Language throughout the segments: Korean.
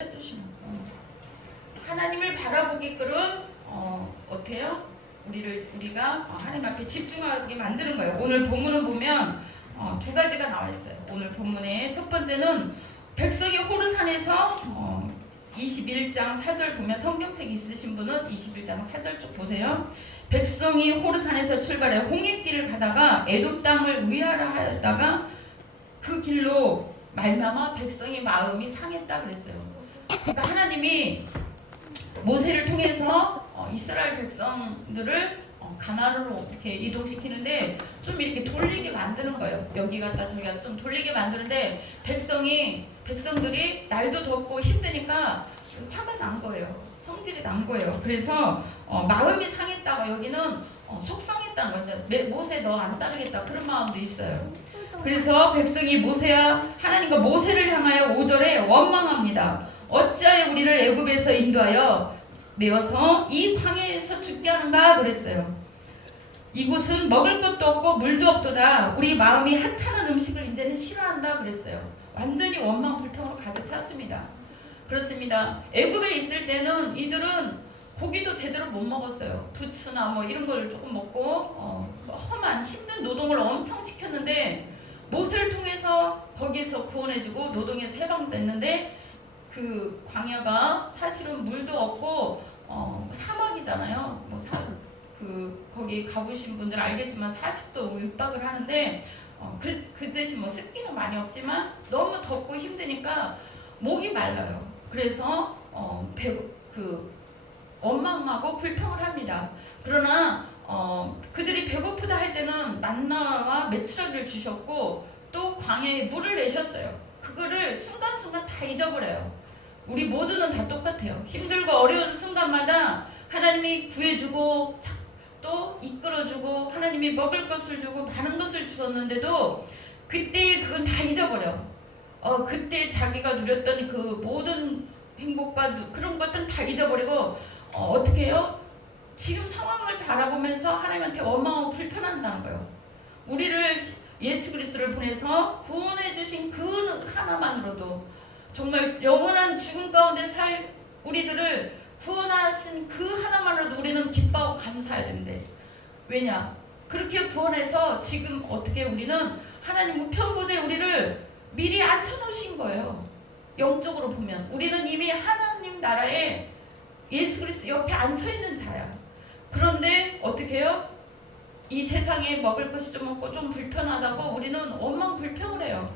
해주시면 하나님을 바라보게끔 어때요? 우리가 하나님 앞에 집중하게 만드는 거예요. 오늘 본문을 보면 두 가지가 나와 있어요. 오늘 본문에 첫 번째는 백성이 호르산에서 21장 4절 보면 성경책 있으신 분은 21장 4절 쪽 보세요. 백성이 호르산에서 출발해 홍해길을 가다가 에돔 땅을 위하라 하다가 그 길로 말미암아 백성의 마음이 상했다 그랬어요. 그러니까 하나님이 모세를 통해서 이스라엘 백성들을 가나안으로 이렇게 이동시키는데 좀 이렇게 돌리게 만드는 거예요. 여기 갔다 저기 갔다 좀 돌리게 만드는데 백성들이 날도 덥고 힘드니까 화가 난 거예요. 성질이 난 거예요. 그래서 마음이 상했다가 여기는 속상했다는 건데 모세 너 안 따르겠다 그런 마음도 있어요. 그래서 백성이 하나님과 모세를 향하여 5절에 원망합니다. 어찌하여 우리를 애굽에서 인도하여 내어서 이 광야에서 죽게 하는가 그랬어요. 이곳은 먹을 것도 없고 물도 없도다. 우리 마음이 하찮은 음식을 이제는 싫어한다 그랬어요. 완전히 원망 불평으로 가득 찼습니다. 그렇습니다. 애굽에 있을 때는 이들은 고기도 제대로 못 먹었어요. 부추나 뭐 이런 걸 조금 먹고 험한 힘든 노동을 엄청 시켰는데 모세를 통해서 거기서 구원해주고 노동에서 해방됐는데 그 광야가 사실은 물도 없고 사막이잖아요. 거기 가보신 분들 알겠지만 40도 육박을 하는데 그 대신 뭐 습기는 많이 없지만 너무 덥고 힘드니까 목이 말라요. 그래서 원망하고 불평을 합니다. 그러나 그들이 배고프다 할 때는 만나와 메추라기를 주셨고 또 광야에 물을 내셨어요. 그거를 순간순간 다 잊어버려요. 우리 모두는 다 똑같아요. 힘들고 어려운 순간마다 하나님이 구해주고 또 이끌어주고 하나님이 먹을 것을 주고 많은 것을 주었는데도 그때 그건 다 잊어버려. 그때 자기가 누렸던 그 모든 행복과 그런 것들은 다 잊어버리고 어떻게 해요? 지금 상황을 바라보면서 하나님한테 원망하고 불편한다는 거예요. 우리를 예수 그리스도를 보내서 구원해 주신 그 하나만으로도 정말 영원한 죽음 가운데 살 우리들을 구원하신 그 하나만으로도 우리는 기뻐하고 감사해야 되는데 왜냐? 그렇게 구원해서 지금 어떻게 우리는 하나님 우편보좌에 우리를 미리 앉혀놓으신 거예요. 영적으로 보면 우리는 이미 하나님 나라에 예수 그리스도 옆에 앉혀있는 자야. 그런데 어떻게 해요? 이 세상에 먹을 것이 좀 없고 좀 불편하다고 우리는 원망 불평을 해요.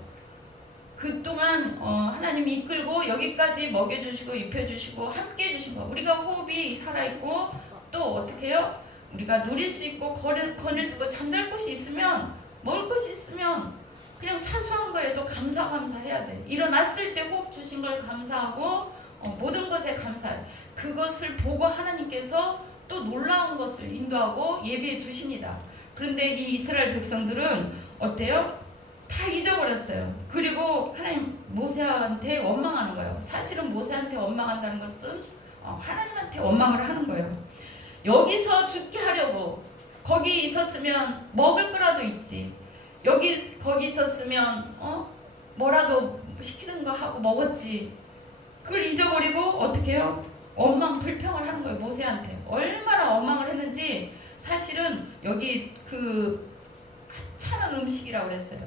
그동안 하나님이 이끌고 여기까지 먹여주시고 입혀주시고 함께 해주신 거 우리가 호흡이 살아있고 또 어떻게 해요? 우리가 누릴 수 있고 거닐 수 있고 잠잘 곳이 있으면 먹을 것이 있으면 그냥 사소한 거에도 감사해야 돼. 일어났을 때 호흡 주신 걸 감사하고 모든 것에 감사해. 그것을 보고 하나님께서 또 놀라운 것을 인도하고 예비해 주십니다. 그런데 이 이스라엘 백성들은 어때요? 다 잊어버렸어요. 그리고 하나님 모세한테 원망하는 거예요. 사실은 모세한테 원망한다는 것은 하나님한테 원망을 하는 거예요. 여기서 죽게 하려고 거기 있었으면 먹을 거라도 있지. 거기 있었으면 뭐라도 시키는 거 하고 먹었지. 그걸 잊어버리고 어떻게 해요? 원망 불평을 하는 거예요. 모세한테 얼마나 원망을 했는지 사실은 여기 그 하찮은 음식이라고 그랬어요.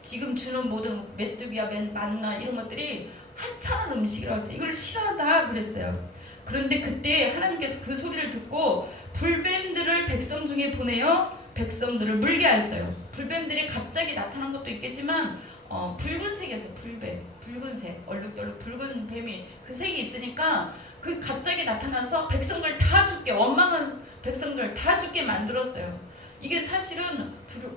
지금 주는 모든 메뚜기와 만나 이런 것들이 하찮은 음식이라고 했어요. 이걸 싫어한다 그랬어요. 그런데 그때 하나님께서 그 소리를 듣고 불뱀들을 백성 중에 보내어 백성들을 물게 하였어요. 불뱀들이 갑자기 나타난 것도 있겠지만 붉은색에서 붉은색 얼룩덜룩 붉은 뱀이 그 색이 있으니까 그 갑자기 나타나서 백성들 다 죽게 원망한 백성들 다 죽게 만들었어요. 이게 사실은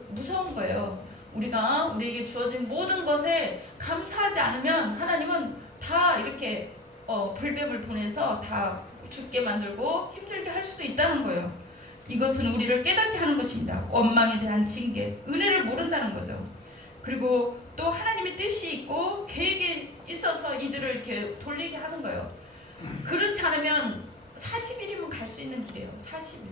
무서운 거예요. 우리에게 주어진 모든 것에 감사하지 않으면 하나님은 다 이렇게 불뱀을 보내서 다 죽게 만들고 힘들게 할 수도 있다는 거예요. 이것은 우리를 깨닫게 하는 것입니다. 원망에 대한 징계, 은혜를 모른다는 거죠. 그리고 또 하나님의 뜻이 있고 계획이 있어서 이들을 이렇게 돌리게 하는 거예요. 그렇지 않으면 40일이면 갈 수 있는 길이에요. 40일.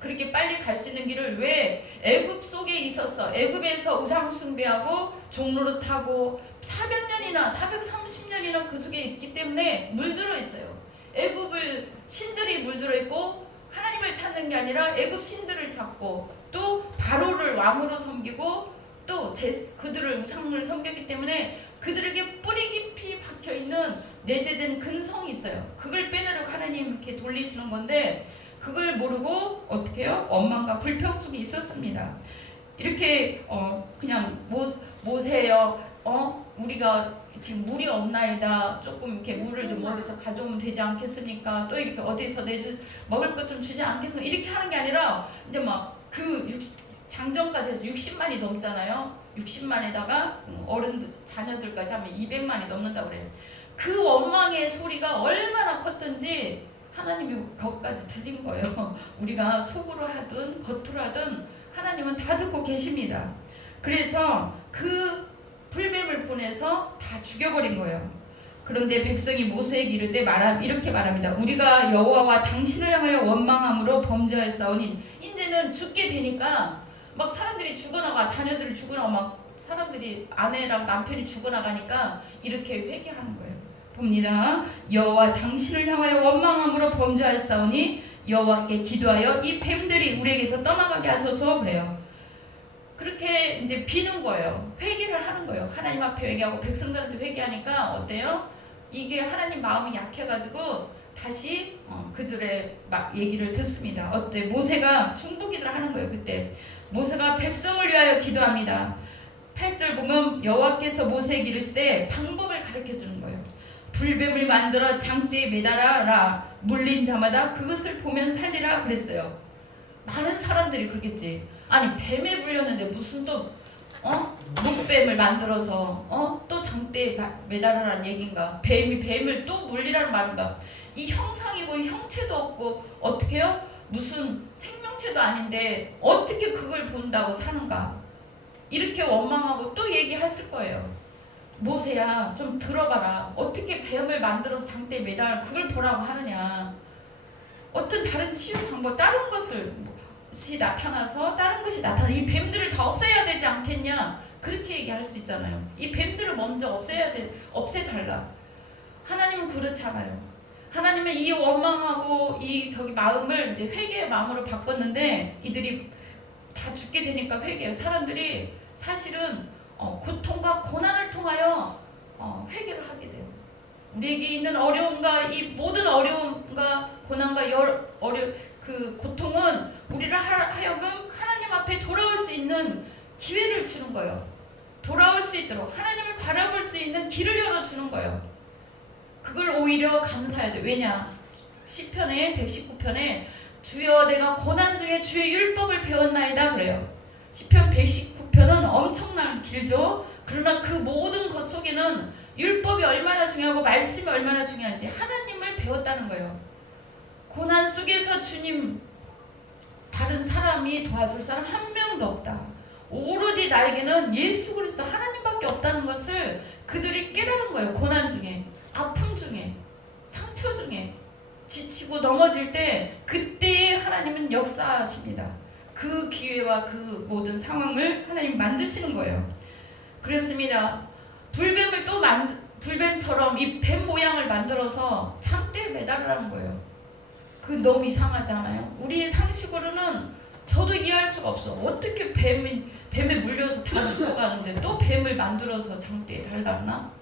그렇게 빨리 갈 수 있는 길을 왜 애굽 속에 있었어. 애굽에서 우상 숭배하고 종노릇하고 400년이나 430년이나 그 속에 있기 때문에 물들어 있어요. 애굽을 신들이 물들어 있고 하나님을 찾는 게 아니라 애굽 신들을 찾고 또 바로를 왕으로 섬기고 또 그들을 우상을 섬겼기 때문에 그들에게 뿌리 깊이 박혀있는 내재된 근성이 있어요. 그걸 빼내려고 하나님 이렇게 돌리시는 건데 그걸 모르고 어떻게 해요? 원망과 불평 속에 있었습니다. 이렇게 그냥 모세여 우리가 지금 물이 없나이다. 조금 이렇게 물을 좀 어디서 가져오면 되지 않겠습니까? 또 이렇게 어디서 먹을 것 좀 주지 않겠습니까? 이렇게 하는 게 아니라 이제 막 장정까지 해서 60만이 넘잖아요. 60만에다가 어른들 자녀들까지 하면 200만이 넘는다고 그래요. 그 원망의 소리가 얼마나 컸던지 하나님이 거기까지 들린 거예요. 우리가 속으로 하든 겉으로 하든 하나님은 다 듣고 계십니다. 그래서 그 불뱀을 보내서 다 죽여버린 거예요. 그런데 백성이 모세에게 이르되 이렇게 말합니다. 우리가 여호와와 당신을 향하여 원망함으로 범죄하였사오니 이제는 죽게 되니까 막 사람들이 죽어나가 자녀들이 죽어나가 막 사람들이 아내랑 남편이 죽어나가니까 이렇게 회개하는 거예요. 봅니다. 여호와 당신을 향하여 원망함으로 범죄하였사오니 여호와께 기도하여 이 뱀들이 우리에게서 떠나가게 하소서 그래요. 그렇게 이제 비는 거예요. 회개를 하는 거예요. 하나님 앞에 회개하고 백성들한테 회개하니까 어때요? 이게 하나님 마음이 약해가지고 다시 그들의 얘기를 듣습니다. 어때? 모세가 중보기도를 하는 거예요. 그때 모세가 백성을 위하여 기도합니다. 8절 보면 여호와께서 모세에게 이르시되 방법을 가르쳐 주는 거예요. 불뱀을 만들어 장대에 매달아라. 물린 자마다 그것을 보면 살리라 그랬어요. 많은 사람들이 그러겠지. 아니 뱀에 물렸는데 무슨 또 목뱀을 만들어서 또 장대에 매달으라는 얘기인가? 뱀을 또 물리라는 말인가? 이 형상이고 형체도 없고 어떻게 해요? 무슨 생명체도 아닌데 어떻게 그걸 본다고 사는가? 이렇게 원망하고 또 얘기했을 거예요. 모세야 좀 들어봐라. 어떻게 뱀을 만들어서 장대에 매달 그걸 보라고 하느냐. 어떤 다른 치유 방법 다른 것이 나타나서 이 뱀들을 다 없애야 되지 않겠냐. 그렇게 얘기할 수 있잖아요. 이 뱀들을 먼저 없애달라. 하나님은 그렇지 않아요. 하나님은 이 원망하고 마음을 이제 회개의 마음으로 바꿨는데 이들이 다 죽게 되니까 회개해요. 사람들이 사실은 고통과 고난을 통하여 회개를 하게 돼요. 우리에게 있는 어려움과 이 모든 어려움과 고난과 그 고통은 우리를 하여금 하나님 앞에 돌아올 수 있는 기회를 주는 거예요. 돌아올 수 있도록 하나님을 바라볼 수 있는 길을 열어주는 거예요. 그걸 오히려 감사해야 돼. 왜냐? 시편의 119편에 주여 내가 고난 중에 주의 율법을 배웠나이다 그래요. 시편 119편은 엄청난 길죠. 그러나 그 모든 것 속에는 율법이 얼마나 중요하고 말씀이 얼마나 중요한지 하나님을 배웠다는 거예요. 고난 속에서 주님 다른 사람이 도와줄 사람 한 명도 없다. 오로지 나에게는 예수 그리스도 하나님밖에 없다는 것을 그들이 깨달은 거예요. 고난 중에, 아픔 중에, 상처 중에 지치고 넘어질 때 그때에 하나님은 역사하십니다. 그 기회와 그 모든 상황을 하나님 만드시는 거예요. 그렇습니다. 불뱀처럼 이 뱀 모양을 만들어서 장대에 매달으라는 거예요. 그 너무 이상하지 않아요? 우리의 상식으로는 저도 이해할 수가 없어. 어떻게 뱀에 물려서 다 죽어가는데 또 뱀을 만들어서 장대에 달랐나?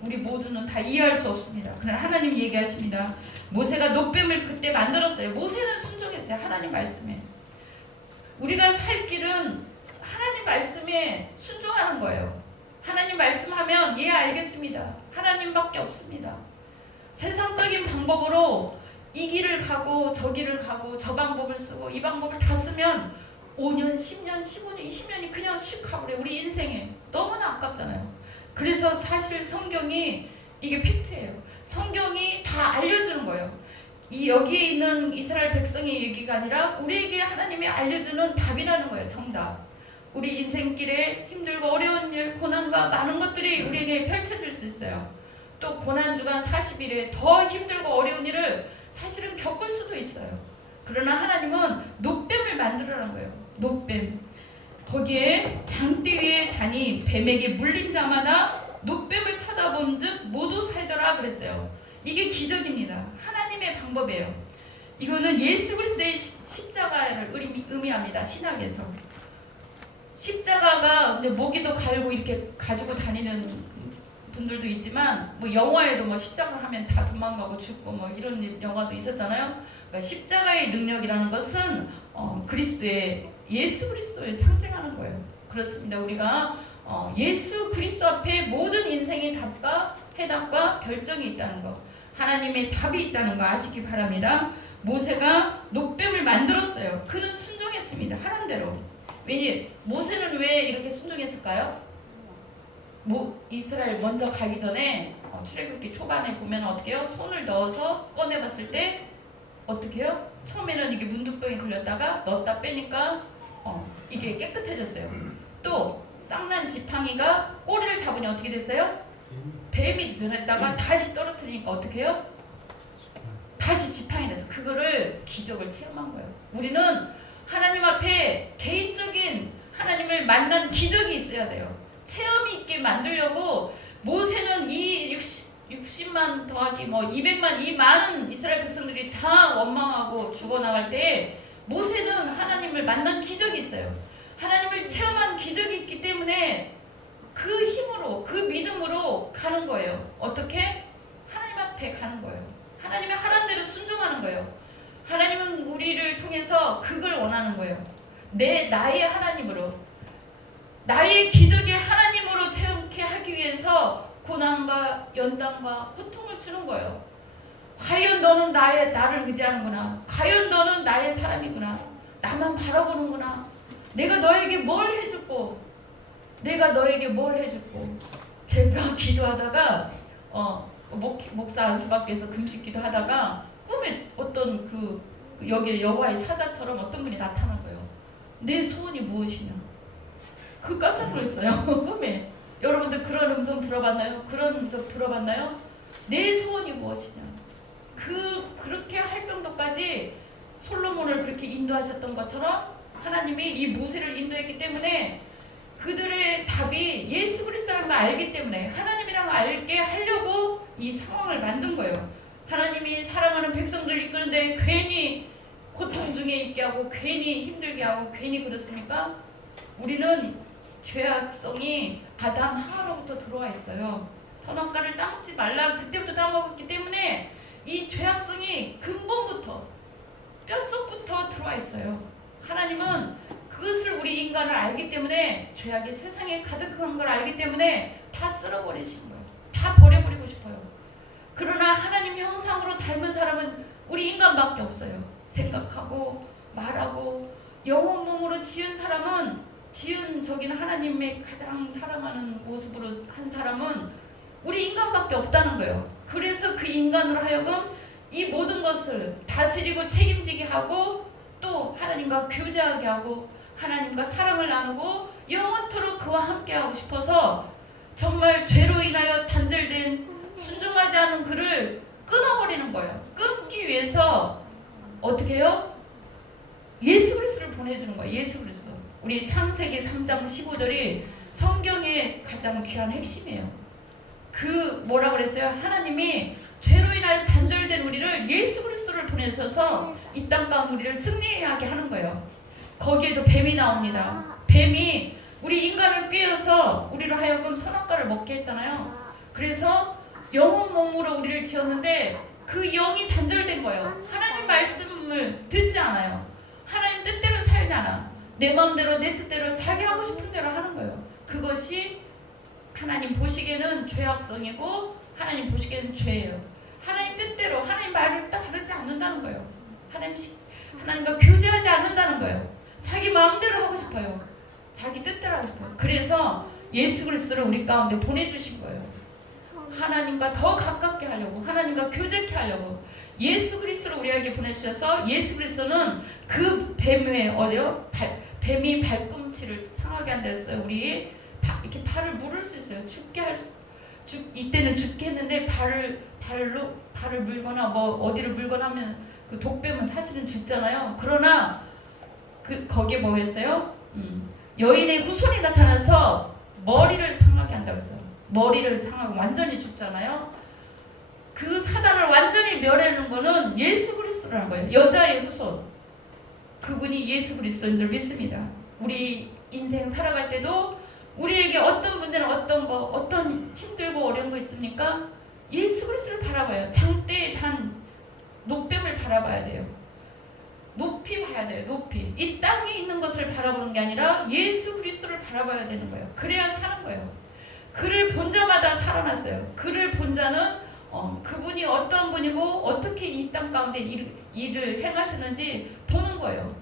우리 모두는 다 이해할 수 없습니다. 그러나 하나님 얘기하십니다. 모세가 노뱀을 그때 만들었어요. 모세는 순종했어요. 하나님 말씀에. 우리가 살 길은 하나님 말씀에 순종하는 거예요. 하나님 말씀하면 예 알겠습니다. 하나님밖에 없습니다. 세상적인 방법으로 이 길을 가고 저 길을 가고 저 방법을 쓰고 이 방법을 다 쓰면 5년, 10년, 15년, 20년이 그냥 슉 가버려요. 우리 인생에. 너무나 아깝잖아요. 그래서 사실 성경이 이게 팩트예요. 성경이 다 알려주는 거예요. 여기에 있는 이스라엘 백성의 얘기가 아니라 우리에게 하나님이 알려주는 답이라는 거예요. 정답. 우리 인생길에 힘들고 어려운 일, 고난과 많은 것들이 우리에게 펼쳐질 수 있어요. 또 고난주간 40일에 더 힘들고 어려운 일을 사실은 겪을 수도 있어요. 그러나 하나님은 놋뱀을 만들어라는 거예요. 놋뱀. 거기에 장대 위에 다니 뱀에게 물린 자마다 놋뱀을 찾아본즉 모두 살더라 그랬어요. 이게 기적입니다. 하나님의 방법이에요. 이거는 예수 그리스도의 십자가를 의미합니다. 신학에서 십자가가 목에도 갈고 이렇게 가지고 다니는 분들도 있지만 뭐 영화에도 뭐 십자가 하면 다 도망가고 죽고 뭐 이런 영화도 있었잖아요. 그러니까 십자가의 능력이라는 것은 그리스도의 예수 그리스도를 상징하는 거예요. 그렇습니다. 우리가 예수 그리스도 앞에 모든 인생의 답과 해답과 결정이 있다는 거, 하나님의 답이 있다는 거 아시기 바랍니다. 모세가 놋뱀을 만들었어요. 그는 순종했습니다. 하는 대로. 왜냐 모세는 왜 이렇게 순종했을까요? 이스라엘 먼저 가기 전에 출애굽기 초반에 보면 어떻게 해요? 손을 넣어서 꺼내봤을 때 어떻게 해요? 처음에는 이게 문둥병이 걸렸다가 넣었다 빼니까 이게 깨끗해졌어요. 또 쌍난 지팡이가 꼬리를 잡으니 어떻게 됐어요? 뱀이 변했다가 다시 떨어뜨리니까 어떻게 해요? 다시 지팡이 돼서 그거를 기적을 체험한 거예요. 우리는 하나님 앞에 개인적인 하나님을 만난 기적이 있어야 돼요. 체험이 있게 만들려고 모세는 이 60만 더하기 뭐 200만 이 많은 이스라엘 백성들이 다 원망하고 죽어나갈 때 모세는 하나님을 만난 기적이 있어요. 하나님을 체험한 기적이 있기 때문에 그 힘으로 그 믿음으로 가는 거예요. 어떻게? 하나님 앞에 가는 거예요. 하나님의 하라는 대로 순종하는 거예요. 하나님은 우리를 통해서 그걸 원하는 거예요. 나의 하나님으로 나의 기적의 하나님으로 체험케 하기 위해서 고난과 연단과 고통을 주는 거예요. 과연 너는 나를 의지하는구나. 과연 너는 나의 사람이구나. 나만 바라보는구나. 내가 너에게 뭘 해줬고 내가 너에게 뭘 해줬고. 제가 기도하다가 목사 안수받기에서 금식 기도하다가 꿈에 어떤 여기 여호와의 사자처럼 어떤 분이 나타난 거예요. 내 소원이 무엇이냐. 깜짝 놀랐어요. 꿈에. 여러분들 그런 음성 들어봤나요? 그런 적 들어봤나요? 내 소원이 무엇이냐. 그렇게 할 정도까지 솔로몬을 그렇게 인도하셨던 것처럼 하나님이 이 모세를 인도했기 때문에 그들의 답이 예수 그리스도라는 걸 알기 때문에 하나님이라는 걸 알게 하려고 이 상황을 만든 거예요. 하나님이 사랑하는 백성들을 이끄는데 괜히 고통 중에 있게 하고 괜히 힘들게 하고 괜히 그렇습니까? 우리는 죄악성이 아담 하와로부터 들어와 있어요. 선악과를 따먹지 말라 그때부터 따먹었기 때문에 이 죄악성이 근본부터 뼛속부터 들어와 있어요. 하나님은 그것을 우리 인간을 알기 때문에 죄악이 세상에 가득한 걸 알기 때문에 다 쓸어버리신 거예요. 다 버려버리고 싶어요. 그러나 하나님 형상으로 닮은 사람은 우리 인간밖에 없어요. 생각하고 말하고 영혼 몸으로 지은 사람은 저기는 하나님의 가장 사랑하는 모습으로 한 사람은 우리 인간밖에 없다는 거예요. 그래서 그 인간으로 하여금 이 모든 것을 다스리고 책임지게 하고 또 하나님과 교제하게 하고 하나님과 사랑을 나누고 영원토록 그와 함께하고 싶어서 정말 죄로 인하여 단절된 순종하지 않은 그를 끊어버리는 거예요. 끊기 위해서 어떻게 해요? 예수 그리스도를 보내주는 거예요. 예수 그리스도. 우리 창세기 3장 15절이 성경의 가장 귀한 핵심이에요. 뭐라 그랬어요? 하나님이 죄로 인하여 단절된 우리를 예수 그리스도를 보내셔서 이 땅 가운데 우리를 승리하게 하는 거예요. 거기에도 뱀이 나옵니다. 뱀이 우리 인간을 꿰어서 우리로 하여금 선악과를 먹게 했잖아요. 그래서 영혼 몸으로 우리를 지었는데 그 영이 단절된 거예요. 하나님 말씀을 듣지 않아요. 하나님 뜻대로 살잖아. 내 마음대로 내 뜻대로 자기 하고 싶은 대로 하는 거예요. 그것이 하나님 보시기에는 죄악성이고 하나님 보시기에는 죄예요. 하나님 뜻대로 하나님 말을 따르지 않는다는 거예요. 하나님과 교제하지 않는다는 거예요. 자기 마음대로 하고 싶어요. 자기 뜻대로 하고 싶어요. 그래서 예수 그리스도를 우리 가운데 보내주신 거예요. 하나님과 더 가깝게 하려고, 하나님과 교제케 하려고 예수 그리스도를 우리에게 보내주셔서 예수 그리스도는 그 뱀의 뱀이 발꿈치를 상하게 한다 했어요. 우리 이렇게 발을 물을 수 있어요. 죽게 할 수. 이때는 죽겠는데 발을 물거나 뭐 어디를 물거나 하면 그 독뱀은 사실은 죽잖아요. 그러나 거기에 뭐였어요? 여인의 후손이 나타나서 머리를 상하게 한다고 했어요. 머리를 상하고 완전히 죽잖아요. 그 사단을 완전히 멸하는 거는 예수 그리스도라는 거예요. 여자의 후손. 그분이 예수 그리스도인 줄 믿습니다. 우리 인생 살아갈 때도 우리에게 어떤 문제나 어떤 힘들고 어려운 거 있습니까? 예수 그리스도를 바라봐요. 장대에 단 녹뱀을 바라봐야 돼요. 높이 봐야 돼요. 높이. 이 땅에 있는 것을 바라보는 게 아니라 예수 그리스도를 바라봐야 되는 거예요. 그래야 사는 거예요. 그를 본 자마다 살아났어요. 그를 본 자는 그분이 어떤 분이고 어떻게 이 땅 가운데 일을 행하시는지 보는 거예요.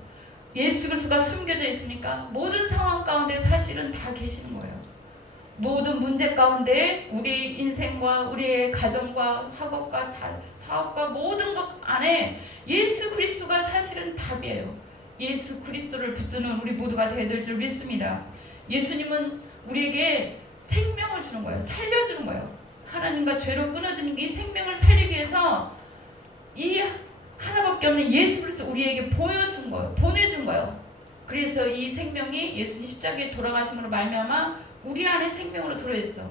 예수 그리스도가 숨겨져 있으니까 모든 상황 가운데 사실은 다 계시는 거예요. 모든 문제 가운데 우리 인생과 우리의 가정과 학업과 사업과 모든 것 안에 예수 그리스도가 사실은 답이에요. 예수 그리스도를 붙드는 우리 모두가 되어야 될 줄 믿습니다. 예수님은 우리에게 생명을 주는 거예요. 살려주는 거예요. 하나님과 죄로 끊어지는 이 생명을 살리기 위해서 이 하나밖에 없는 예수 그리스도 우리에게 보여준 거예요. 보내준 거예요. 그래서 이 생명이 예수님 십자가에 돌아가심으로 말미암아 우리 안에 생명으로 들어있어.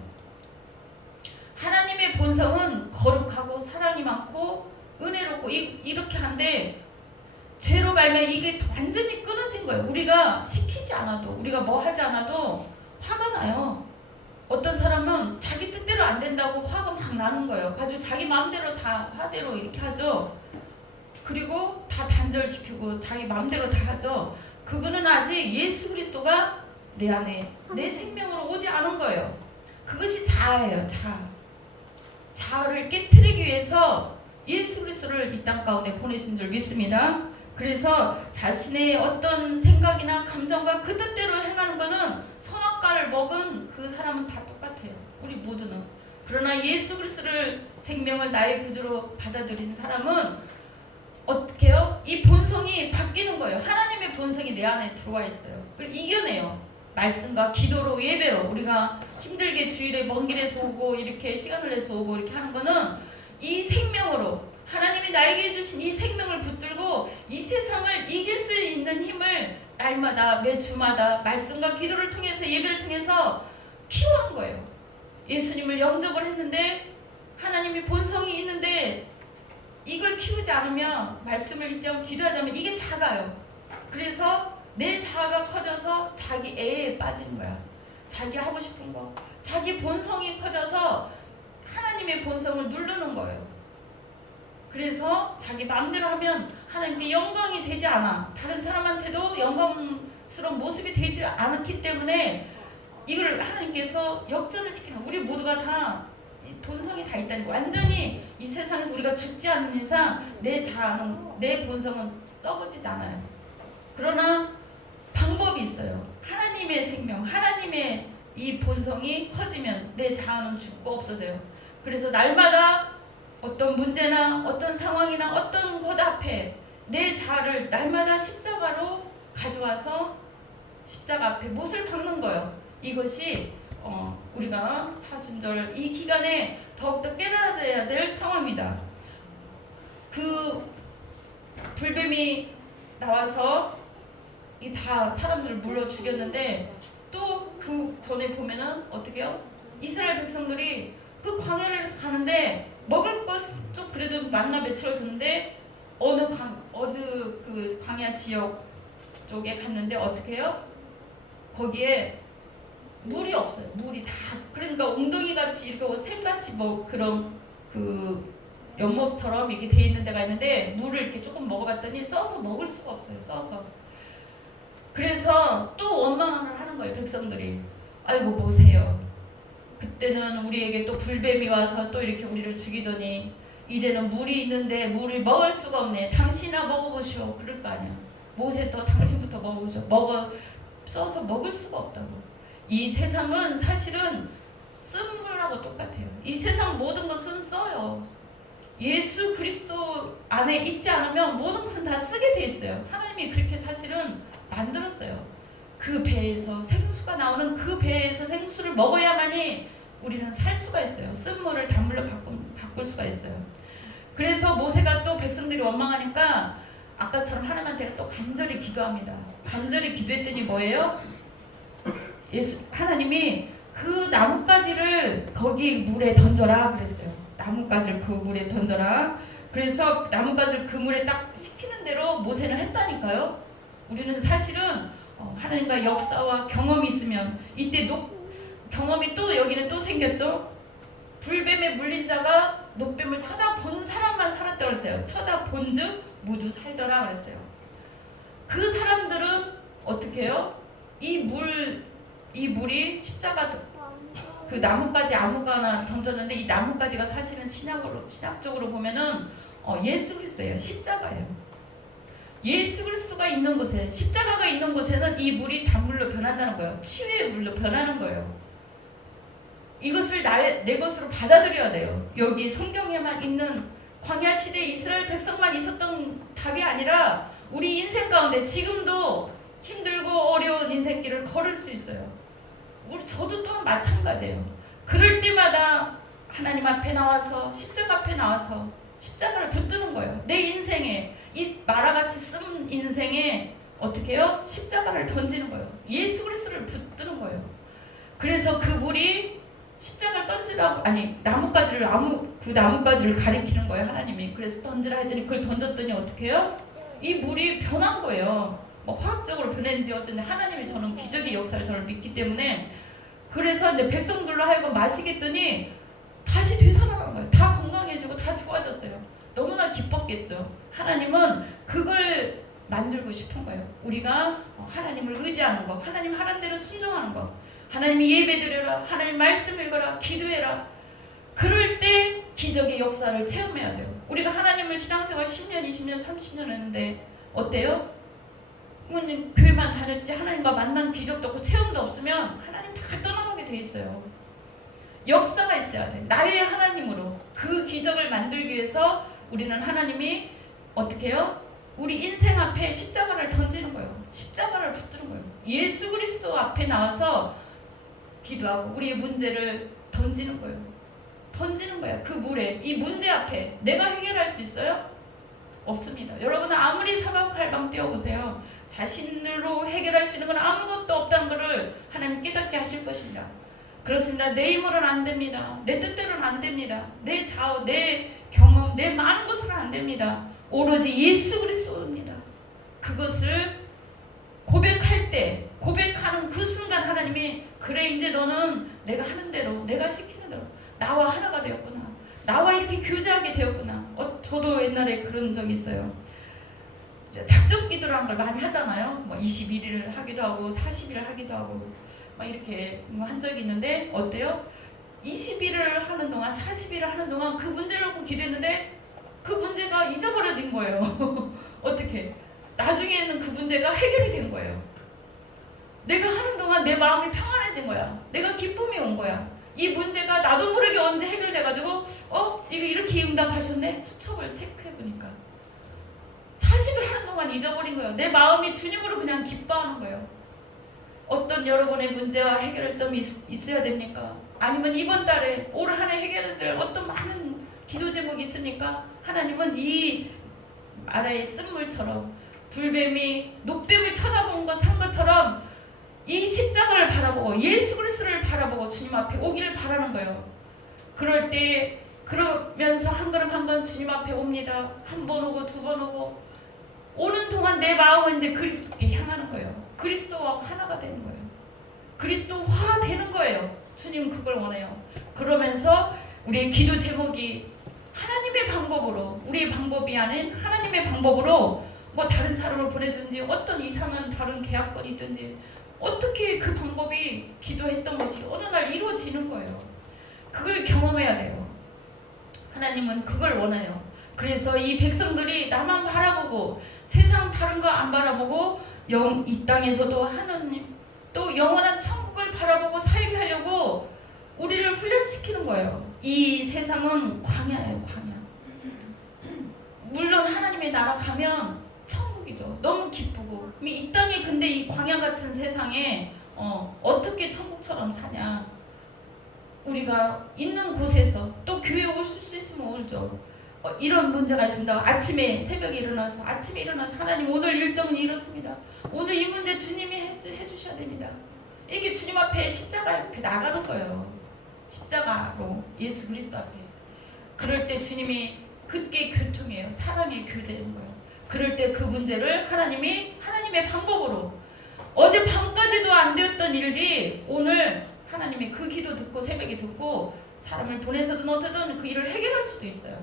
하나님의 본성은 거룩하고 사랑이 많고 은혜롭고 이렇게 한데 죄로 말미암아 이게 완전히 끊어진 거예요. 우리가 시키지 않아도 우리가 뭐 하지 않아도 화가 나요. 어떤 사람은 자기 뜻대로 안 된다고 화가 막 나는 거예요. 가지고 자기 마음대로 다 하대로 이렇게 하죠. 그리고 다 단절시키고 자기 마음대로 다 하죠. 그분은 아직 예수 그리스도가 내 안에 내 생명으로 오지 않은 거예요. 그것이 자아예요. 자아를 깨트리기 위해서 예수 그리스도를 이 땅 가운데 보내신 줄 믿습니다. 그래서 자신의 어떤 생각이나 감정과 그 뜻대로 행하는 것은 선악과를 먹은 그 사람은 다 똑같아요. 우리 모두는. 그러나 예수 그리스도를 생명을 나의 구주로 받아들인 사람은 어떻게 해요? 이 본성이 바뀌는 거예요. 하나님의 본성이 내 안에 들어와 있어요. 그걸 이겨내요. 말씀과 기도로 예배로 우리가 힘들게 주일에 먼 길에서 오고 이렇게 시간을 내서 오고 이렇게 하는 거는 이 생명으로 하나님이 나에게 주신 이 생명을 붙들고 이 세상을 이길 수 있는 힘을 날마다 매주마다 말씀과 기도를 통해서 예배를 통해서 키우는 거예요. 예수님을 영접을 했는데 하나님의 본성이 있는데 이걸 키우지 않으면 말씀을 읽지 않고 기도하자면 이게 작아요. 그래서 내 자아가 커져서 자기 애에 빠지는 거야. 자기 하고 싶은 거, 자기 본성이 커져서 하나님의 본성을 누르는 거예요. 그래서 자기 마음대로 하면 하나님께 영광이 되지 않아. 다른 사람한테도 영광스러운 모습이 되지 않기 때문에 이걸 하나님께서 역전을 시키는, 우리 모두가 다 본성이 다 있다니까. 완전히 이 세상에서 우리가 죽지 않는 이상 내 자아는, 내 본성은 썩어지지 않아요. 그러나 방법이 있어요. 하나님의 생명, 하나님의 이 본성이 커지면 내 자아는 죽고 없어져요. 그래서 날마다 어떤 문제나 어떤 상황이나 어떤 것 앞에 내 자아를 날마다 십자가로 가져와서 십자가 앞에 못을 박는 거예요. 이것이 우리가 사순절 이 기간에 더욱더 깨달아야 될 상황입니다. 그 불뱀이 나와서 이 다 사람들을 물어 죽였는데 또 그 전에 보면은 어떻게 해요? 이스라엘 백성들이 그 광야를 가는데 먹을 것 좀 그래도 만나 며칠을 줬는데 어느 그 광야 지역 쪽에 갔는데 어떻게 해요? 거기에 물이 없어요. 물이 다, 그러니까 웅덩이 같이 이렇게 샘같이 뭐 그런 그 연못처럼 이렇게 돼 있는 데가 있는데 물을 이렇게 조금 먹어봤더니 써서 먹을 수가 없어요. 써서. 그래서 또 원망을 하는 거예요. 백성들이. 아이고 보세요. 그때는 우리에게 또 불뱀이 와서 또 이렇게 우리를 죽이더니 이제는 물이 있는데 물을 먹을 수가 없네. 당신이나 먹어보시오. 그럴 거 아니야. 모세도 당신부터 먹어보시오. 써서 먹을 수가 없다고. 이 세상은 사실은 쓴 물하고 똑같아요. 이 세상 모든 것은 써요. 예수 그리스도 안에 있지 않으면 모든 것은 다 쓰게 돼 있어요. 하나님이 그렇게 사실은 만들었어요. 그 배에서 생수가 나오는 그 배에서 생수를 먹어야만이 우리는 살 수가 있어요. 쓴물을 단물로 바꿀 수가 있어요. 그래서 모세가 또 백성들이 원망하니까 아까처럼 하나님한테 또 간절히 기도합니다. 간절히 기도했더니 뭐예요? 하나님이 그 나뭇가지를 거기 물에 던져라 그랬어요. 나뭇가지를 그 물에 던져라. 그래서 나뭇가지를 그 물에 딱 시키는 대로 모세는 했다니까요. 우리는 사실은 하나님과 역사와 경험이 있으면 이때 경험이 또 여기는 또 생겼죠. 불뱀에 물린 자가 노뱀을 쳐다본 사람만 살았다고 그랬어요. 쳐다본즉 모두 살더라 그랬어요. 그 사람들은 어떻게 해요? 이 물이 십자가 그 나뭇가지 아무거나 던졌는데 이 나뭇가지가 사실은 신학적으로 보면은 예수 그리스도예요. 십자가예요. 예수 그리스도가 있는 곳에, 십자가가 있는 곳에는 이 물이 단물로 변한다는 거예요. 치유의 물로 변하는 거예요. 이것을 내 것으로 받아들여야 돼요. 여기 성경에만 있는 광야 시대 이스라엘 백성만 있었던 답이 아니라 우리 인생 가운데 지금도 힘들고 어려운 인생길을 걸을 수 있어요. 저도 또한 마찬가지예요. 그럴 때마다 하나님 앞에 나와서 십자가 앞에 나와서 십자가를 붙드는 거예요. 내 인생에 이 마라같이 쓴 인생에 어떻게 해요? 십자가를 던지는 거예요. 예수 그리스도를 붙드는 거예요. 그래서 그 물이 십자가를 던지라고 나뭇가지를 그 나뭇가지를 가리키는 거예요. 하나님이. 그래서 던지라 했더니 그걸 던졌더니 어떻게 해요? 이 물이 변한 거예요. 뭐 화학적으로 변했는지 어쩐지 하나님이 저는 기적의 역사를 저는 믿기 때문에 그래서 이제 백성들로 하여금 마시게 했더니 다시 되살아나는 거예요. 다 건강해지고 다 좋아졌어요. 너무나 기뻤겠죠. 하나님은 그걸 만들고 싶은 거예요. 우리가 하나님을 의지하는 거, 하나님 하라는 대로 순종하는 거, 하나님이 예배드려라, 하나님 말씀 읽어라, 기도해라. 그럴 때 기적의 역사를 체험해야 돼요. 우리가 하나님을 신앙생활 10년, 20년, 30년 했는데 어때요? 교회만 다녔지 하나님과 만난 기적도 없고 체험도 없으면 하나님 다 떠나가게 돼 있어요. 역사가 있어야 돼. 나의 하나님으로 그 기적을 만들기 위해서 우리는 하나님이 어떻게 해요? 우리 인생 앞에 십자가를 던지는 거예요. 십자가를 붙드는 거예요. 예수 그리스도 앞에 나와서 기도하고 우리의 문제를 던지는 거예요. 던지는 거예요. 그 물에, 이 문제 앞에 내가 해결할 수 있어요? 없습니다. 여러분은 아무리 사방팔방 뛰어보세요. 자신으로 해결할 수 있는 건 아무것도 없다는 것을 하나님 깨닫게 하실 것입니다. 그렇습니다. 내 힘으로는 안 됩니다. 내 뜻대로는 안 됩니다. 내 자아, 내 경험, 내 많은 것으로는 안 됩니다. 오로지 예수 그리스도입니다. 그것을 고백할 때, 고백하는 그 순간 하나님이 그래 이제 너는 내가 하는 대로, 내가 시키는 대로 나와 하나가 되었구나. 나와 이렇게 교제하게 되었구나. 저도 옛날에 그런 적이 있어요. 작정 기도라는 걸 많이 하잖아요. 뭐 21일을 하기도 하고 40일을 하기도 하고 막 이렇게 한 적이 있는데 어때요? 20일을 하는 동안 40일을 하는 동안 그 문제를 놓고 기도했는데 그 문제가 잊어버려진 거예요. 어떻게? 나중에는 그 문제가 해결이 된 거예요. 내가 하는 동안 내 마음이 평안해진 거야. 내가 기쁨이 온 거야. 이 문제가 나도 모르게 언제 해결돼가지고 이거 이렇게 응답하셨네? 수첩을 체크해보니까 40일 하는 동안 잊어버린 거예요. 내 마음이 주님으로 그냥 기뻐하는 거예요. 어떤 여러분의 문제와 해결할 점이 있어야 됩니까? 아니면 이번 달에 올 한 해 해결해야 될 어떤 많은 기도 제목이 있습니까? 하나님은 이 아래의 쓴물처럼 불뱀이 노뱀을 쳐다본 것 산 것처럼 이 십자가를 바라보고 예수 그리스도를 바라보고 주님 앞에 오기를 바라는 거예요. 그럴 때 그러면서 한 걸음 한 걸음 주님 앞에 옵니다. 한 번 오고 두 번 오고 오는 동안 내 마음은 이제 그리스도께 향하는 거예요. 그리스도와 하나가 되는 거예요. 그리스도화 되는 거예요. 주님은 그걸 원해요. 그러면서 우리의 기도 제목이 하나님의 방법으로, 우리의 방법이 아닌 하나님의 방법으로 뭐 다른 사람을 보내든지 어떤 이상한 다른 계약건이 있든지 어떻게 그 방법이 기도했던 것이 어느 날 이루어지는 거예요. 그걸 경험해야 돼요. 하나님은 그걸 원해요. 그래서 이 백성들이 나만 바라보고 세상 다른 거 안 바라보고 이 땅에서도 하나님 또 영원한 천국을 바라보고 살게 하려고 우리를 훈련시키는 거예요. 이 세상은 광야예요. 광야. 물론 하나님의 나라 가면 천국이죠. 너무 기쁘고 이 땅에 근데 이 광야 같은 세상에 어떻게 천국처럼 사냐. 우리가 있는 곳에서 또 교회 오실 수 있으면 오죠. 이런 문제가 있습니다. 아침에 새벽에 일어나서 하나님 오늘 일정이 이렇습니다. 오늘 이 문제 주님이 해주셔야 됩니다. 이렇게 주님 앞에 십자가 앞에 나가는 거예요. 십자가로 예수 그리스도 앞에. 그럴 때 주님이 그게 교통이에요. 사랑의 교제인 거예요. 그럴 때 그 문제를 하나님의 방법으로 어제 밤까지도 안 되었던 일이 오늘 하나님의 그 기도 듣고 새벽에 듣고 사람을 보내서든 어쩌든 그 일을 해결할 수도 있어요.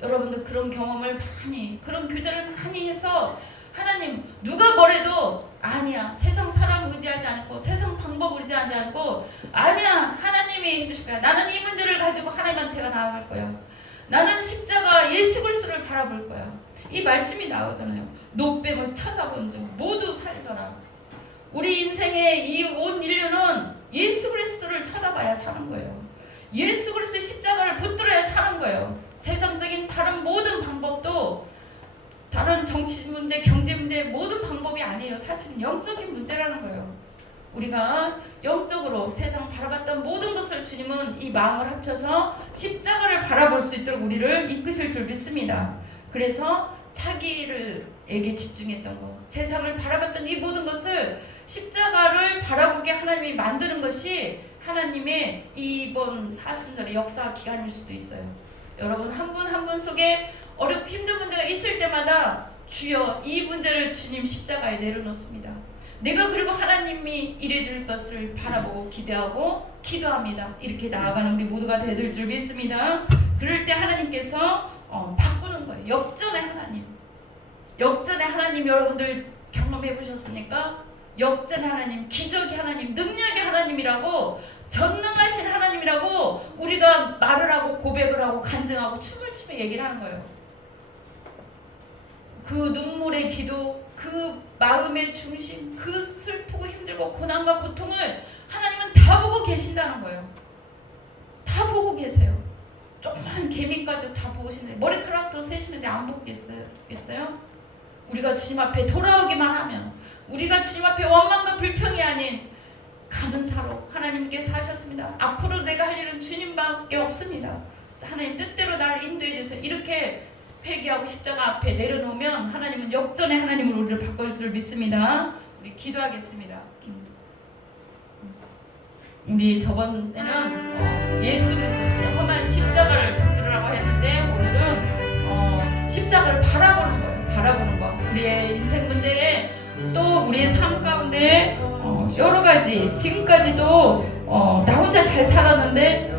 여러분들 그런 경험을 많이 그런 교제를 많이 해서 하나님 누가 뭐래도 아니야 세상 사람 의지하지 않고 세상 방법 의지하지 않고 아니야 하나님이 해주실 거야. 나는 이 문제를 가지고 하나님한테가 나아갈 거야. 나는 십자가 예수 그리스도를 바라볼 거야. 이 말씀이 나오잖아요. 노뱀을 쳐다본 적 모두 살더라. 우리 인생의 이 온 인류는 예수 그리스도를 쳐다봐야 사는 거예요. 예수 그리스도의 십자가를 붙들어야 사는 거예요. 세상적인 다른 모든 방법도 다른 정치 문제, 경제 문제 모든 방법이 아니에요. 사실은 영적인 문제라는 거예요. 우리가 영적으로 세상 바라봤던 모든 것을 주님은 이 마음을 합쳐서 십자가를 바라볼 수 있도록 우리를 이끄실 줄 믿습니다. 그래서 자기에게 집중했던 것, 세상을 바라봤던 이 모든 것을 십자가를 바라보게 하나님이 만드는 것이 하나님의 이번 사순절의 역사 기간일 수도 있어요. 여러분 한 분 한 분 속에 어렵고 힘든 문제가 있을 때마다 주여 이 문제를 주님 십자가에 내려놓습니다. 내가 그리고 하나님이 일해줄 것을 바라보고 기대하고 기도합니다. 이렇게 나아가는 우리 모두가 되될 줄 믿습니다. 그럴 때 하나님께서 바꾸는 거예요. 역전의 하나님. 역전의 하나님 여러분들 경험해 보셨습니까? 역전의 하나님, 기적의 하나님, 능력의 하나님이라고 전능하신 하나님이라고 우리가 말을 하고 고백을 하고 간증하고 춤을 추며 얘기를 하는 거예요. 그 눈물의 기도, 그 마음의 중심, 그 슬프고 힘들고 고난과 고통을 하나님은 다 보고 계신다는 거예요. 다 보고 계세요. 조그만 개미까지 다 보시는데 머리카락도 세시는데 안 보겠어요? 우리가 주님 앞에 돌아오기만 하면 우리가 주님 앞에 원망과 불평이 아닌 감사로 하나님께서 하셨습니다. 앞으로 내가 할 일은 주님밖에 없습니다. 하나님 뜻대로 나를 인도해 주세요. 이렇게 회개하고 십자가 앞에 내려놓으면 하나님은 역전의 하나님으로 우리를 바꿀 줄 믿습니다. 우리 기도하겠습니다. 우리 저번에는 예수 그리스도의 험한 십자가를 붙들으라고 했는데 오늘은 십자가를 바라보는 거예요. 바라보는 거. 우리의 인생 문제에 또 우리의 삶 가운데 여러 가지 지금까지도 나 혼자 잘 살았는데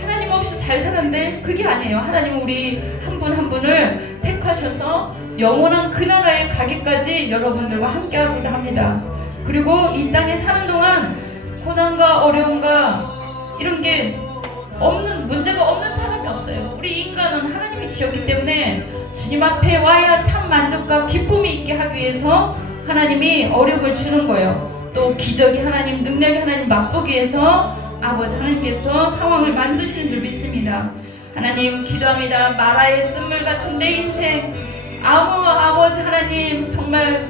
하나님 없이 잘 살았는데 그게 아니에요. 하나님은 우리 한 분 한 분을 택하셔서 영원한 그 나라에 가기까지 여러분들과 함께하고자 합니다. 그리고 이 땅에 사는 동안 고난과 어려움과 이런 게 없는 문제가 없는 사람이 없어요. 우리 인간은 하나님이 지었기 때문에 주님 앞에 와야 참 만족과 기쁨이 있게 하기 위해서 하나님이 어려움을 주는 거예요. 또 기적이 하나님, 능력이 하나님 맛보기 위해서 아버지 하나님께서 상황을 만드시는 줄 믿습니다. 하나님 기도합니다. 마라의 쓴물 같은 내 인생 아버지 하나님 정말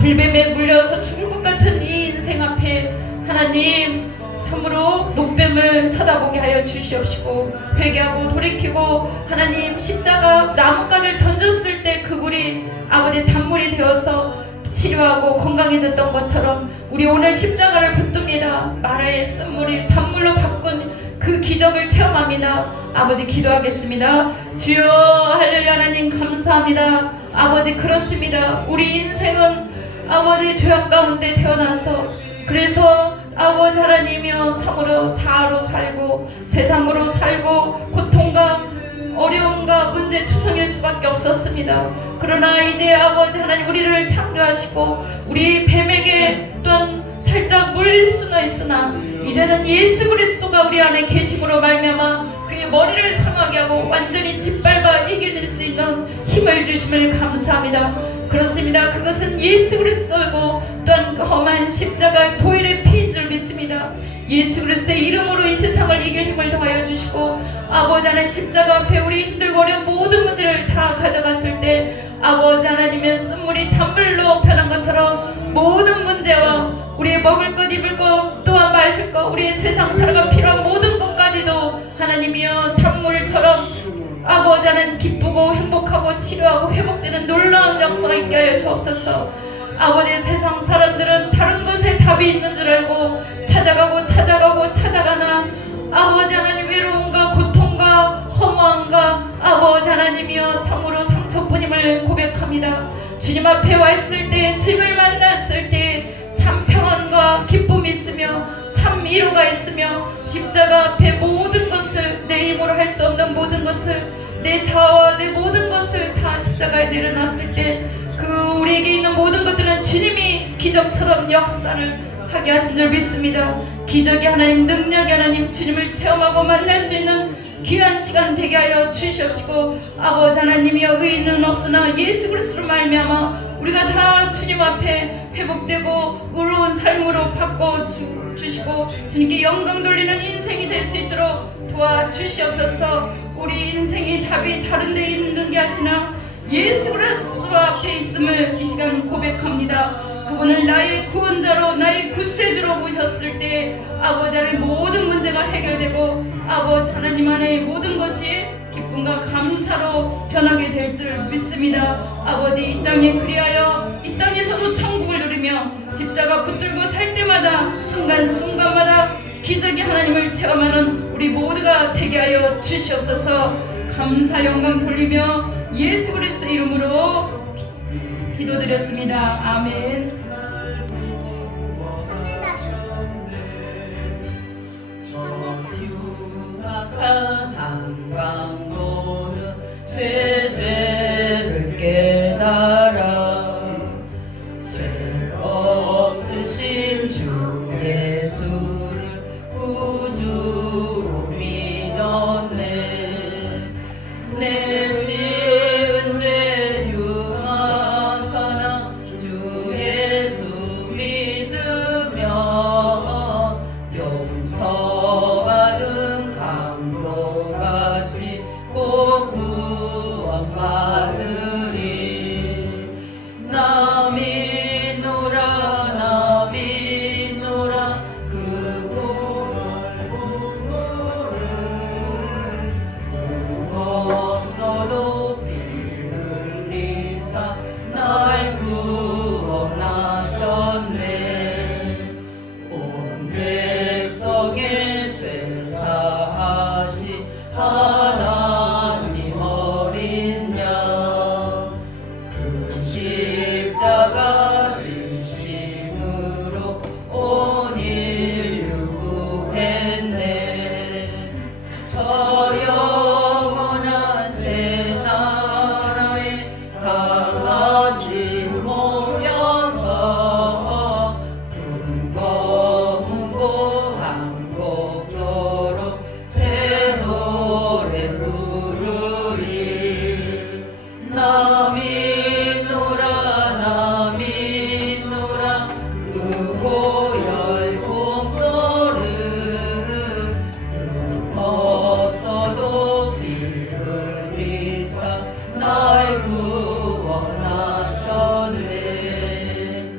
불뱀에 물려서 죽을 것 같은 이 인생 앞에 하나님 참으로 녹뱀을 쳐다보게 하여 주시옵시고 회개하고 돌이키고 하나님 십자가 나뭇가지를 던졌을 때 그 굴이 아버지 단물이 되어서 치료하고 건강해졌던 것처럼 우리 오늘 십자가를 붙듭니다. 마라의 쓴물이 단물로 바꾼 그 기적을 체험합니다. 아버지 기도하겠습니다. 주여 할렐루야. 하나님 감사합니다. 아버지 그렇습니다. 우리 인생은 아버지 죄악 가운데 태어나서 그래서 아버지 하나님이여 참으로 자아로 살고 세상으로 살고 고통과 어려움과 문제 투성일 수밖에 없었습니다. 그러나 이제 아버지 하나님 우리를 창조하시고 우리 뱀에게 또한 살짝 물릴 수는 있으나 이제는 예수 그리스도가 우리 안에 계심으로 말미암아 그의 머리를 상하게 하고 완전히 짓밟아 이길 수 있는 힘을 주심을 감사합니다. 그렇습니다. 그것은 예수 그리스도이고 또한 그 험한 십자가의 보혈의 피인 줄 믿습니다. 예수 그리스도의 이름으로 이 세상을 이길 힘을 더하여 주시고 아버지 하나님 십자가 앞에 우리 힘들고 어려운 모든 문제를 다 가져갔을 때 아버지 하나님의 쓴물이 단물로 변한 것처럼 모든 문제와 우리의 먹을 것 입을 것 또한 마실 것 우리의 세상 살아가 필요한 모든 것까지도 하나님이여 단물처럼 아버지 하나님 기쁘고 행복하고 치료하고 회복되는 놀라운 역사가 있게 하여 주옵소서. 아버지 세상 사람들은 다른 것에 답이 있는 줄 알고 찾아가나 아버지 하나님 외로움과 고통과 허무함과 아버지 하나님이여 참으로 상처뿐임을 고백합니다. 주님 앞에 와 있을 때 주님을 만났을 때 참 평안과 기쁨이 있으며 참 위로가 있으며 십자가 앞에 모든 것을 내 힘으로 할 수 없는 모든 것을 내 자아와 내 모든 것을 다 십자가에 내려놨을 때 그 우리에게 있는 모든 것들은 주님이 기적처럼 역사를 하게 하신 줄 믿습니다. 기적의 하나님, 능력의 하나님, 주님을 체험하고 만날 수 있는 귀한 시간 되게 하여 주시옵시고 아버지 하나님이여 의인은 없으나 예수 그리스도로 말미암아 우리가 다 주님 앞에 회복되고 의로운 삶으로 바꿔주시고 주님께 영광 돌리는 인생이 될 수 있도록 도와주시옵소서. 우리 인생의 답이 다른 데 있는 게 아시나 예수 그리스도 앞에 있음을 이 시간 고백합니다. 그분을 나의 구원자로 나의 구세주로 모셨을 때 아버지 하나님 모든 문제가 해결되고 아버지 하나님 안에 모든 것이 기쁨과 감사로 변하게 될 줄 믿습니다. 아버지 이 땅에 그리하여 이 땅에서도 천국을 누리며 십자가 붙들고 살 때마다 순간순간마다 기적의 하나님을 체험하는 우리 모두가 되게 하여 주시옵소서. 감사 영광 돌리며 예수 그리스도 이름으로 기도드렸습니다. 아멘. 한강도는 죄를 깨달아 죄 없으신 주 예수를 구주로 믿었네. 내 지은 죄 흉악하나 주 예수 믿으며 용서받은 강도같이 꼭 구원받으리. 나 믿노라 그 없어도 피 흘리사 날 구원하셨네. 온 백성의 죄 사하시 하나님 어린 양 그 십자가 지심으로 온 인류 구했네. 저 영원한 새 나라에 다 같이 모여서 금거문고 한곡조로 새 노래 부르리. 나 믿노라 그 고열 공로를 없어도 피 흘리사 날 구원하셨네.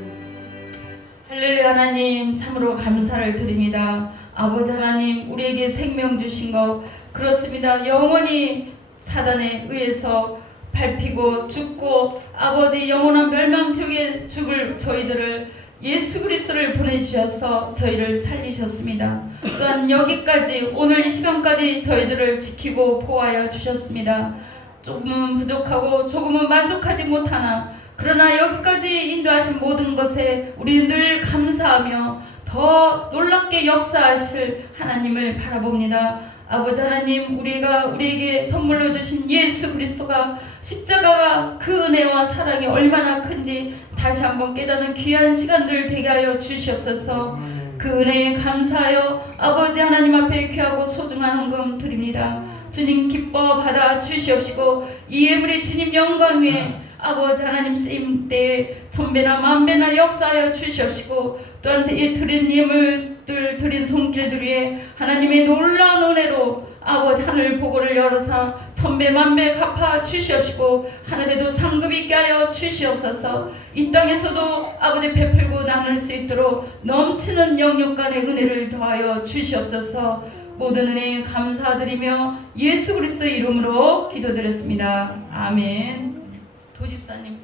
할렐루야. 하나님 참으로 감사를 드립니다. 아버지 하나님 우리에게 생명 주신 것 그렇습니다. 영원히 사단에 의해서 밟히고 죽고 아버지 영원한 멸망지옥에 죽을 저희들을 예수 그리스도를 보내주셔서 저희를 살리셨습니다. 또한 여기까지 오늘 이 시간까지 저희들을 지키고 보호하여 주셨습니다. 조금은 부족하고 조금은 만족하지 못하나 그러나 여기까지 인도하신 모든 것에 우리는 늘 감사하며 더 놀랍게 역사하실 하나님을 바라봅니다. 아버지 하나님 우리에게 선물로 주신 예수 그리스도가 십자가가 그 은혜와 사랑이 얼마나 큰지 다시 한번 깨닫는 귀한 시간들 되게 하여 주시옵소서. 그 은혜에 감사하여 아버지 하나님 앞에 귀하고 소중한 헌금 드립니다. 주님 기뻐 받아 주시옵시고 이 예물이 주님 영광 위에 아버지 하나님 쓰임 때에 천배나 만배나 역사하여 주시옵시고 또한 드린 예물들 드린 손길들 위에 하나님의 놀라운 은혜로 아버지 하늘 보고를 열어서 천배 만배 갚아 주시옵시고 하늘에도 상급 있게 하여 주시옵소서. 이 땅에서도 아버지 베풀고 나눌 수 있도록 넘치는 영육간의 은혜를 더하여 주시옵소서. 모든 은혜 감사드리며 예수 그리스도의 이름으로 기도드렸습니다. 아멘. 도집사님